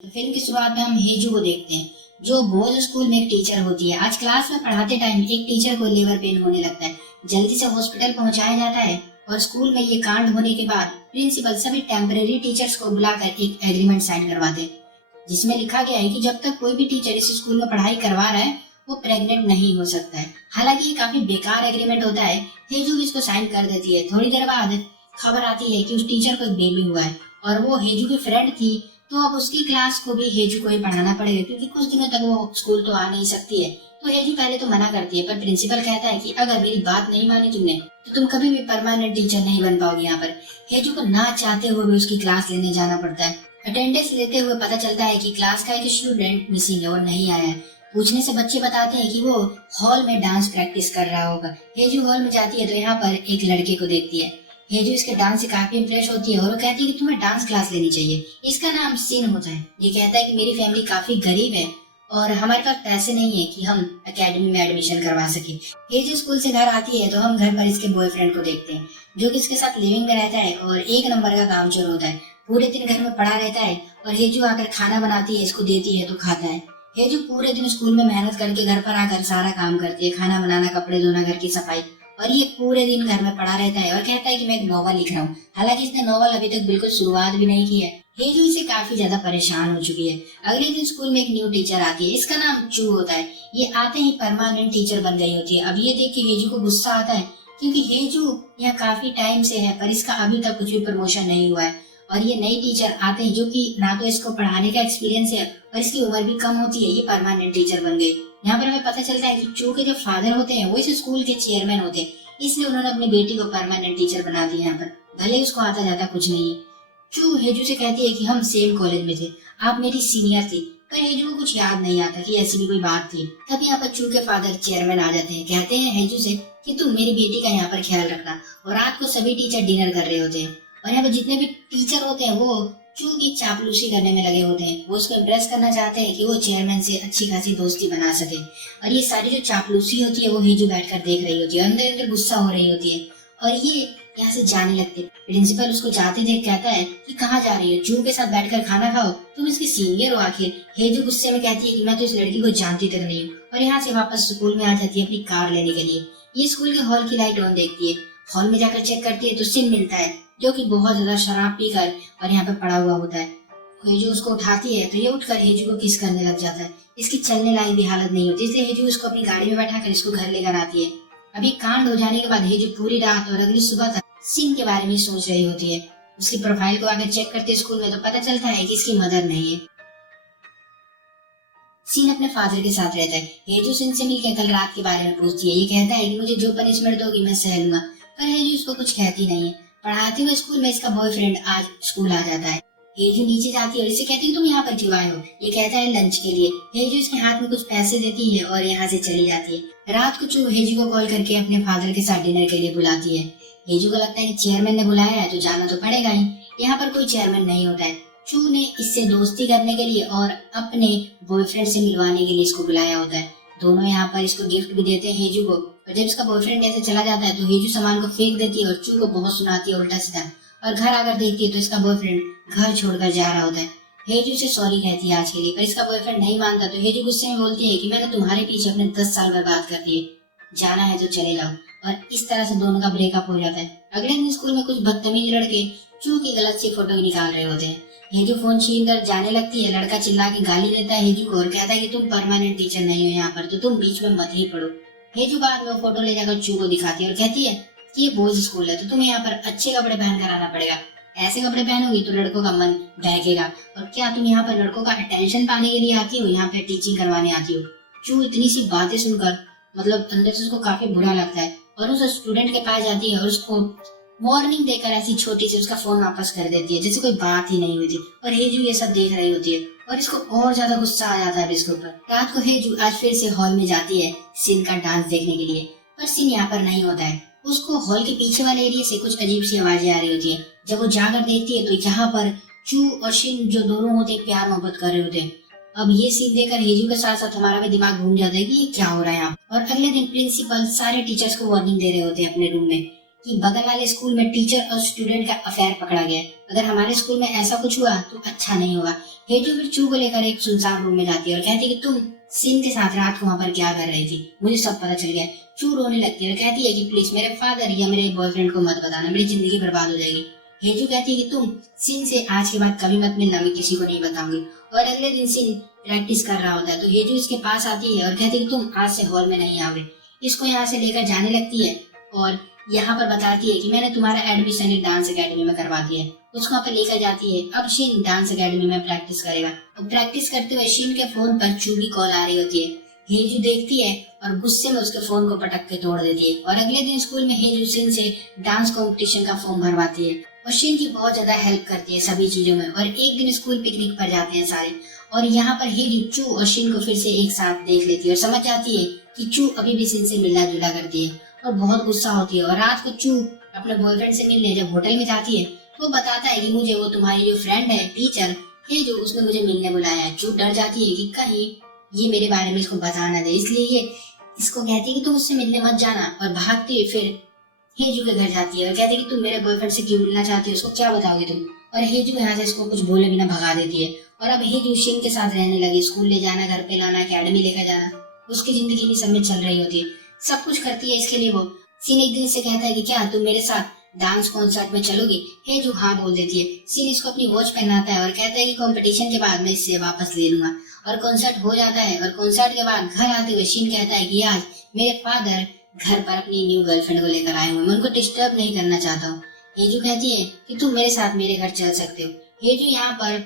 तो फिल्म की शुरुआत में हम हेजू को देखते हैं, जो बोझ स्कूल में एक टीचर होती है। आज क्लास में पढ़ाते टाइम एक टीचर को लीवर पेन होने लगता है, जल्दी से हॉस्पिटल पहुंचाया जाता है और स्कूल में ये कांड होने के बाद प्रिंसिपल सभी टेम्परेरी टीचर्स को बुलाकर एक एग्रीमेंट साइन करवाते हैं, जिसमें लिखा गया है कि जब तक कोई भी टीचर इस स्कूल में पढ़ाई करवा रहा है वो प्रेग्नेंट नहीं हो सकता है। हालांकि ये काफी बेकार एग्रीमेंट होता है। हेजू भी इसको साइन कर देती है। थोड़ी देर बाद खबर आती है कि उस टीचर को एक बेबी हुआ है और वो हेजू की फ्रेंड थी, तो अब उसकी क्लास को भी हेजू को ही पढ़ाना पड़ेगा क्योंकि कुछ दिनों तक वो स्कूल तो आ नहीं सकती है। तो हेजू पहले तो मना करती है, पर प्रिंसिपल कहता है कि अगर मेरी बात नहीं मानी तुमने तो तुम कभी भी परमानेंट टीचर नहीं बन पाओगी यहाँ पर। हेजू को ना चाहते हुए भी उसकी क्लास लेने जाना पड़ता है। अटेंडेंस लेते हुए पता चलता है कि क्लास का एक स्टूडेंट मिसिंग है और नहीं आया है। पूछने से बच्चे बताते हैं कि वो हॉल में डांस प्रैक्टिस कर रहा होगा। हेजू हॉल में जाती है तो यहाँ पर एक लड़के को देखती है। हेजू इसके डांस से काफी इम्प्रेस होती है और वो कहती है कि तुम्हें डांस क्लास लेनी चाहिए। इसका नाम सीन होता है। ये कहता है कि मेरी फैमिली काफी गरीब है और हमारे पास पैसे नहीं है कि हम एकेडमी में एडमिशन करवा सके। हेजू स्कूल से घर आती है तो हम घर पर इसके बॉयफ्रेंड को देखते हैं, जो कि इसके साथ लिविंग में रहता है और एक नंबर का कामचोर होता है। पूरे दिन घर में पड़ा रहता है और हेजू आकर खाना बनाती है, इसको देती है तो खाता है। हेजू पूरे दिन स्कूल में मेहनत करके घर पर आकर सारा काम करती है, खाना बनाना, कपड़े धोना, घर की सफाई, और ये पूरे दिन घर में पड़ा रहता है और कहता है कि मैं एक नॉवल लिख रहा हूँ। हालांकि इसने नॉवल अभी तक बिल्कुल शुरुआत भी नहीं की है। हेजू इसे काफी ज्यादा परेशान हो चुकी है। अगले दिन स्कूल में एक न्यू टीचर आती है, इसका नाम चू होता है। ये आते ही परमानेंट टीचर बन गई होती है। अब ये देख के हेजू को गुस्सा आता है क्योंकि हेजू यहाँ काफी टाइम से है पर इसका अभी तक कुछ भी प्रमोशन नहीं हुआ है। और ये नई टीचर आते हैं जो कि ना तो इसको पढ़ाने का एक्सपीरियंस है और इसकी उम्र भी कम होती है। ये परमानेंट टीचर बन गई। यहाँ पर हमें पता चलता है कि चू के जो फादर होते हैं वो इस स्कूल के चेयरमैन होते हैं, इसलिए उन्होंने अपनी बेटी को परमानेंट टीचर बना दिया यहाँ पर, भले उसको आता जाता कुछ नहीं है। चू हेजू से कहती है कि हम सेम कॉलेज में थे, आप मेरी सीनियर थी, पर हेजू को कुछ याद नहीं आता कि ऐसी भी कोई बात थी। तब यहाँ पर चू के फादर चेयरमैन आ जाते हैं, कहते हैं हेजू से कि तुम मेरी बेटी का यहाँ पर ख्याल रखना। और रात को सभी टीचर डिनर कर रहे होते हैं और यहाँ पर जितने भी टीचर होते हैं वो चू की चापलूसी करने में लगे होते हैं। वो उसको इम्प्रेस करना चाहते हैं कि वो चेयरमैन से अच्छी खासी दोस्ती बना सके। और ये सारी जो चापलूसी होती है वो हेजू बैठकर देख रही होती है, अंदर अंदर गुस्सा हो रही होती है और ये यहाँ से जाने लगते। प्रिंसिपल उसको जाते देख कहता है कि कहाँ जा रही है, चू के साथ बैठकर खाना खाओ, तुम इसकी सीनियर हो आखिर। हेजू गुस्से में कहती है कि मैं तो इस लड़की को जानती तक नहीं हूँ और यहाँ से वापस स्कूल में आ जाती है अपनी कार लेने के लिए। ये स्कूल के हॉल की लाइट ऑन देखती है, हॉल में जाकर चेक करती है तो सिन मिलता है जो कि बहुत ज्यादा शराब पीकर और यहाँ पे पड़ा हुआ होता है। हेजू उसको उठाती है तो ये उठकर हेजू को किस करने लग जाता है। इसकी चलने लायक भी हालत नहीं होती, इसलिए हेजू उसको अपनी गाड़ी में बैठाकर इसको घर लेकर आती है। अभी कांड हो जाने के बाद हेजू पूरी रात और अगली सुबह तक सिन के बारे में सोच रही होती है। उसकी प्रोफाइल को आकर चेक करते स्कूल में तो पता चलता है कि इसकी मदर नहीं है। सीन अपने फादर के साथ रहता है। हेजू सिन से मिलकर कल रात के बारे में पूछती है। ये कहता है कि मुझे जो पनिशमेंट दोगी मैं सह लूंगा, पर हेजू उसको कुछ कहती नहीं है। पढ़ाते हुए स्कूल में इसका बॉयफ्रेंड आज स्कूल आ जाता है। हेजू नीचे जाती है और इसे कहती है तुम यहाँ पर क्यों आए हो। ये कहता है लंच के लिए। हेजू इसके हाथ में कुछ पैसे देती है और यहाँ से चली जाती है। रात को चू हेजू को कॉल करके अपने फादर के साथ डिनर के लिए बुलाती है। हेजू को लगता है कि चेयरमैन ने बुलाया है तो जाना तो पड़ेगा ही। यहाँ पर कोई चेयरमैन नहीं होता है। चू ने इससे दोस्ती करने के लिए और अपने बॉयफ्रेंड से मिलवाने के लिए इसको बुलाया होता है। दोनों यहाँ पर इसको गिफ्ट भी देते हैं हेजू को। और जब इसका बॉयफ्रेंड ऐसे चला जाता है तो हेजू सामान को फेंक देती है और चू को बहुत सुनाती है उल्टा सीधा। और घर आकर देखती है तो इसका बॉयफ्रेंड घर छोड़कर जा रहा होता है। हेजू से सॉरी कहती है आज के लिए, पर इसका बॉयफ्रेंड नहीं मानता तो हेजू गुस्से में बोलती है कि मैंने तुम्हारे पीछे अपने 10 साल बर्बाद कर दिए, जाना है तो चले जाओ। और इस तरह से दोनों का ब्रेकअप हो जाता है। अगले दिन स्कूल में कुछ बदतमीज लड़के चू की गलत सी फोटो निकाल रहे होते हैं। हेजू फोन छीन कर जाने लगती है। लड़का चिल्ला के गाली देता है हेजू को और कहता है कि तुम परमानेंट टीचर नहीं हो यहाँ पर, तो तुम बीच में मत ही पढ़ो। हेजू बाद में वो फोटो ले जाकर चू को दिखाती है और कहती है कि ये बॉयज स्कूल है तो तुम्हें यहाँ पर अच्छे कपड़े पहन कर आना पड़ेगा। ऐसे कपड़े पहनोगी तो लड़कों का मन बहकेगा। और क्या तुम यहाँ पर लड़कों का अटेंशन पाने के लिए आती हो, यहाँ पे टीचिंग करवाने आती हो। चू इतनी सी बातें सुनकर मतलब अंदर से उसको काफी बुरा लगता है और उस स्टूडेंट के पास जाती है और उसको वार्निंग देकर ऐसी छोटी सी उसका फोन वापस कर देती है जैसे कोई बात ही नहीं हुई थी। और हेजू ये सब देख रही होती है और इसको और ज्यादा गुस्सा आ जाता है इसके ऊपर। रात को हेजू आज फिर से हॉल में जाती है सिन का डांस देखने के लिए, पर सिन यहाँ पर नहीं होता है। उसको हॉल के पीछे वाले एरिया से कुछ अजीब सी आवाजें आ रही होती है। जब वो जाकर देखती है तो यहाँ पर चू और शिन जो दोनों होते हैं प्यार मोहब्बत कर रहे होते हैं। अब ये सीन देखकर हेजू के साथ साथ हमारा भी दिमाग घूम जाता है कि ये क्या हो रहा है यहाँ। और अगले दिन प्रिंसिपल सारे टीचर्स को वार्निंग दे रहे होते हैं अपने रूम में कि बगल वाले स्कूल में टीचर और स्टूडेंट का अफेयर पकड़ा गया है। अगर हमारे स्कूल में ऐसा कुछ हुआ तो अच्छा नहीं होगा। हेजू फिर चू को लेकर एक सुनसान रूम में जाती है और कहती है कि तुम सिन के साथ रात को वहाँ पर क्या कर रही थी, मुझे सब पता चल गया। चू रोने लगती है और कहती है कि प्लीज मेरे फादर या मेरे बॉयफ्रेंड को मत बताना, मेरी जिंदगी बर्बाद हो जाएगी। हेजू कहती है कि तुम सिन से आज के बाद कभी मत मिलना, मैं किसी को नहीं बताऊंगी। और अगले दिन सिन प्रैक्टिस कर रहा होता है तो हेजू इसके पास आती है और कहती है कि तुम आज से हॉल में नहीं आओगे। इसको यहाँ से लेकर जाने लगती है और यहाँ पर बताती है कि मैंने तुम्हारा एडमिशन एक डांस एकेडमी में करवा दिया है। उसको वहाँ पर लेकर जाती है। अब शिन डांस एकेडमी में प्रैक्टिस करेगा। अब प्रैक्टिस करते हुए शिन के फोन पर चू की कॉल आ रही होती है। हेजू देखती है और गुस्से में उसके फोन को पटक के तोड़ देती है। और अगले दिन स्कूल में हेजू शिन से डांस कंपटीशन का फॉर्म भरवाती है और शिन की बहुत ज्यादा हेल्प करती है सभी चीजों में। और एक दिन स्कूल पिकनिक पर जाते हैं सारे और यहाँ पर हेजू चू और शिन को फिर से एक साथ देख लेती है और समझ जाती है कि चू अभी भी शिन से मिलना जुला करती है और बहुत गुस्सा होती है। और रात को चू अपने बॉयफ्रेंड से मिलने जब होटल में जाती है तो वो बताता है कि मुझे वो तुम्हारी जो फ्रेंड है टीचर है जो उसने मुझे मिलने बुलाया है। चू डर जाती है कि कहीं ये मेरे बारे में इसको बता ना दे, इसलिए ये इसको कहती है कि तुम उससे मिलने मत जाना। और भागती हुई फिर हेजू के घर जाती है और कहती है कि तुम मेरे बॉयफ्रेंड से क्यों मिलना चाहती हो, उसको क्या बताओगे तुम। और हेजू यहाँ से इसको कुछ बोले बिना भगा देती है। और अब हेजू शिन के साथ रहने लगी, स्कूल ले जाना, घर पे लाना, अकेडमी लेकर जाना, उसकी जिंदगी नहीं सब में चल रही होती है, सब कुछ करती है इसके लिए। वो सीन एक दिन से कहता है कि क्या तुम मेरे साथ डांस कॉन्सर्ट में चलोगी। हेजू हाँ बोल देती है। सीन इसको अपनी वॉच पहनाता है और कहता है कि कंपटीशन के बाद मैं इससे वापस ले लूंगा। और कॉन्सर्ट हो जाता है और कॉन्सर्ट के बाद घर आते हुए शिन कहता है कि आज मेरे फादर घर पर अपनी न्यू गर्लफ्रेंड को लेकर आए हुए, मैं उनको डिस्टर्ब नहीं करना चाहता हूँ। हेजू कहती है कि तुम मेरे साथ मेरे घर चल सकते हो। हेजू यहाँ पर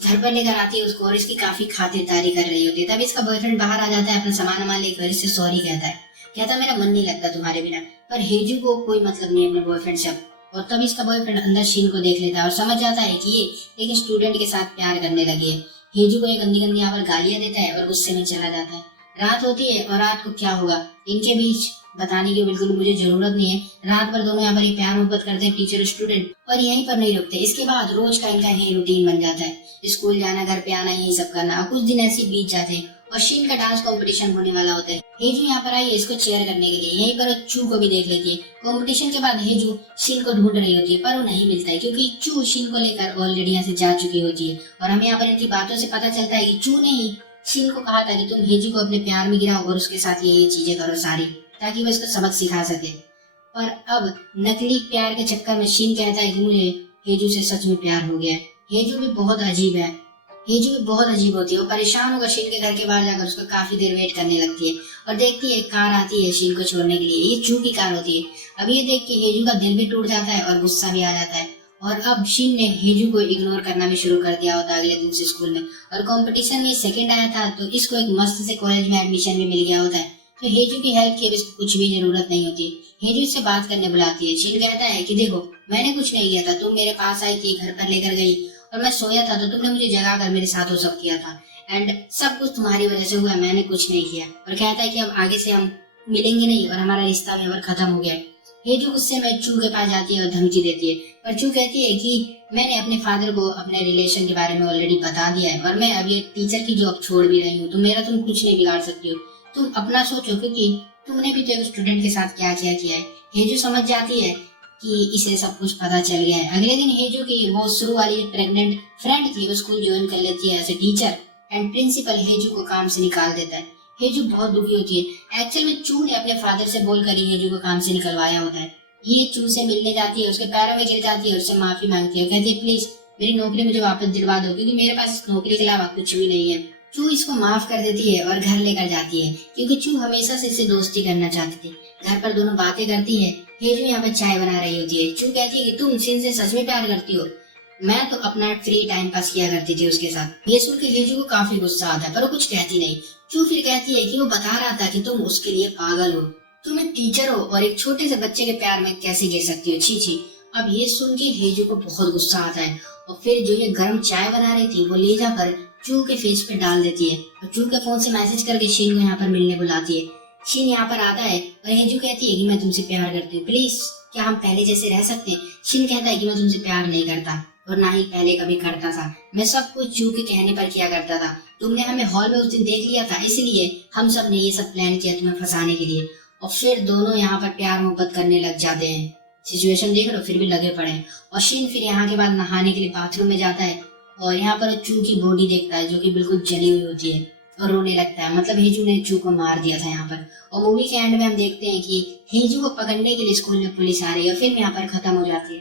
घर पर लेकर आती है उसको और इसकी काफी खातिरदारी कर रही होती है। तब इसका बॉयफ्रेंड बाहर आ जाता है अपना सामान लेकर, इससे सॉरी कहता मेरा मन नहीं लगता तुम्हारे बिना। पर हेजू को कोई मतलब नहीं अपने बॉयफ्रेंड से। और तब इसका बॉयफ्रेंड अंदर शिन को देख लेता है और समझ जाता है कि ये एक स्टूडेंट के साथ प्यार करने लगी है। हेजू को एक गंदी गंदी यहाँ पर गालियां देता है और गुस्से में चला जाता है। रात होती है और रात को क्या होगा इनके बीच बताने की बिल्कुल मुझे जरूरत नहीं है। रात भर दोनों यहाँ पर प्यार मोहब्बत करते हैं टीचर स्टूडेंट और यहीं पर नहीं रुकते। इसके बाद रोज का इनका यही रूटीन बन जाता है, स्कूल जाना, घर पे आना, यही सब करना। कुछ दिन ऐसे बीत जाते हैं और शिन का डांस कंपटीशन होने वाला होता है। हेजू यहाँ पर आई है इसको चेयर करने के लिए। यहीं पर चू को भी देख लेती है। कंपटीशन के बाद हेजू शिन को ढूंढ रही होती है पर वो नहीं मिलता है क्योंकि चू शिन को लेकर ऑलरेडी यहाँ से जा चुकी होती है। और हमें यहाँ पर इनकी बातों से पता चलता है कि चू ने ही शिन को कहा था कि तुम हेजू को अपने प्यार में गिराओ और उसके साथ ये चीजें करो सारी, ताकि वो इसको सबक सिखा सके। पर अब नकली प्यार के चक्कर में शिन कहता है कि मुझे हेजू से सच में प्यार हो गया है। हेजू भी बहुत अजीब है, हेजू भी बहुत अजीब होती है। वो परेशान होकर शिन के घर के बाहर जाकर उसको काफी देर वेट करने लगती है और देखती है कार आती है शिन को छोड़ने के लिए। ये चू की कार होती है। अब ये देख के हेजू का दिल भी टूट जाता है और गुस्सा भी आ जाता है। और अब शिन ने हेजू को इग्नोर करना भी शुरू कर दिया होता है अगले दिन से स्कूल में। और कंपटीशन में सेकंड आया था तो इसको एक मस्त से कॉलेज में एडमिशन भी मिल गया होता है। तो हेजू की हेल्प की अब इसको कुछ भी जरूरत नहीं होती। हेजू से बात करने बुलाती है। शिन कहता है कि देखो मैंने कुछ नहीं किया था, तुम मेरे पास आई थी, घर पर लेकर गई और मैं सोया था तो तुमने मुझे जगा कर मेरे साथ वो सब किया था एंड सब कुछ तुम्हारी वजह से हुआ, मैंने कुछ नहीं किया। और कहता है कि अब आगे से हम मिलेंगे नहीं और हमारा रिश्ता भी अब खत्म हो गया है। हेजू गुस्से में चू के पास जाती है और धमकी देती है पर चू कहती है कि मैंने अपने फादर को अपने रिलेशन के बारे में ऑलरेडी बता दिया है और मैं अब ये टीचर की जॉब छोड़ भी रही हूँ, तो मेरा तुम कुछ नहीं बिगाड़ सकती हो, तुम अपना सोचो क्योंकि तुमने भी तो एक स्टूडेंट के साथ क्या क्या किया है। हेजू समझ जाती है कि इसे सब कुछ पता चल गया है। अगले दिन हेजू की वो शुरू वाली प्रेग्नेंट फ्रेंड थी, वो स्कूल ज्वाइन कर लेती है as a teacher and principal हेजू को काम से निकाल देता है। हेजू बहुत दुखी होती है। एक्चुअल में चू ने अपने फादर से बोलकर ही हेजू को काम से निकलवाया होता है। ये चू से मिलने जाती है, उसके पैरों में गिर जाती है, उससे माफी मांगती है, कहती है प्लीज मेरी नौकरी मुझे वापस दिलवा दो क्योंकि मेरे पास इस नौकरी के अलावा कुछ भी नहीं है। चू इसको माफ कर देती है और घर लेकर जाती है क्योंकि चू हमेशा से इससे दोस्ती करना चाहती थी। घर पर दोनों बातें करती है। हेजू यहाँ पर चाय बना रही होती है। चू कहती है कि तुम शिन से सच में प्यार करती हो, मैं तो अपना फ्री टाइम पास किया करती थी उसके साथ। ये सुन के हेजू को काफी गुस्सा आता है पर वो कुछ कहती नहीं। चू फिर कहती है कि वो बता रहा था कि तुम उसके लिए पागल हो, तुम एक टीचर हो और एक छोटे से बच्चे के प्यार में कैसे गिर सकती हो, छी छी। अब ये सुन के हेजू को बहुत गुस्सा आता है और फिर जो ये गर्म चाय बना रही थी वो ले जाकर चू के फेस पे डाल देती है और चू के फोन से मैसेज करके शिन को यहाँ पर मिलने बुलाती है। शिन यहाँ पर आता है और हेजू कहती है कि मैं तुमसे प्यार करती हूँ, प्लीज क्या हम पहले जैसे रह सकते हैं। शिन कहता है कि मैं तुमसे प्यार नहीं करता और ना ही पहले कभी करता था, मैं सब कुछ चू के कहने पर किया करता था, तुमने हमें हॉल में उस दिन देख लिया था इसलिए हम सब ने ये सब प्लान किया तुम्हें फंसाने के लिए। और फिर दोनों यहाँ पर प्यार मोहब्बत करने लग जाते हैं। सिचुएशन देख रहे हो, फिर भी लगे पड़े हैं। और शिन फिर यहाँ के बाद नहाने के लिए बाथरूम में जाता है और यहाँ पर चू की बॉडी देखता है जो कि बिल्कुल जली हुई होती है और रोने लगता है। मतलब हेजू ने चू को मार दिया था यहाँ पर। और मूवी के एंड में हम देखते हैं कि हेजू को पकड़ने के लिए स्कूल में पुलिस आ रही है और फिल्म यहाँ पर खत्म हो जाती है।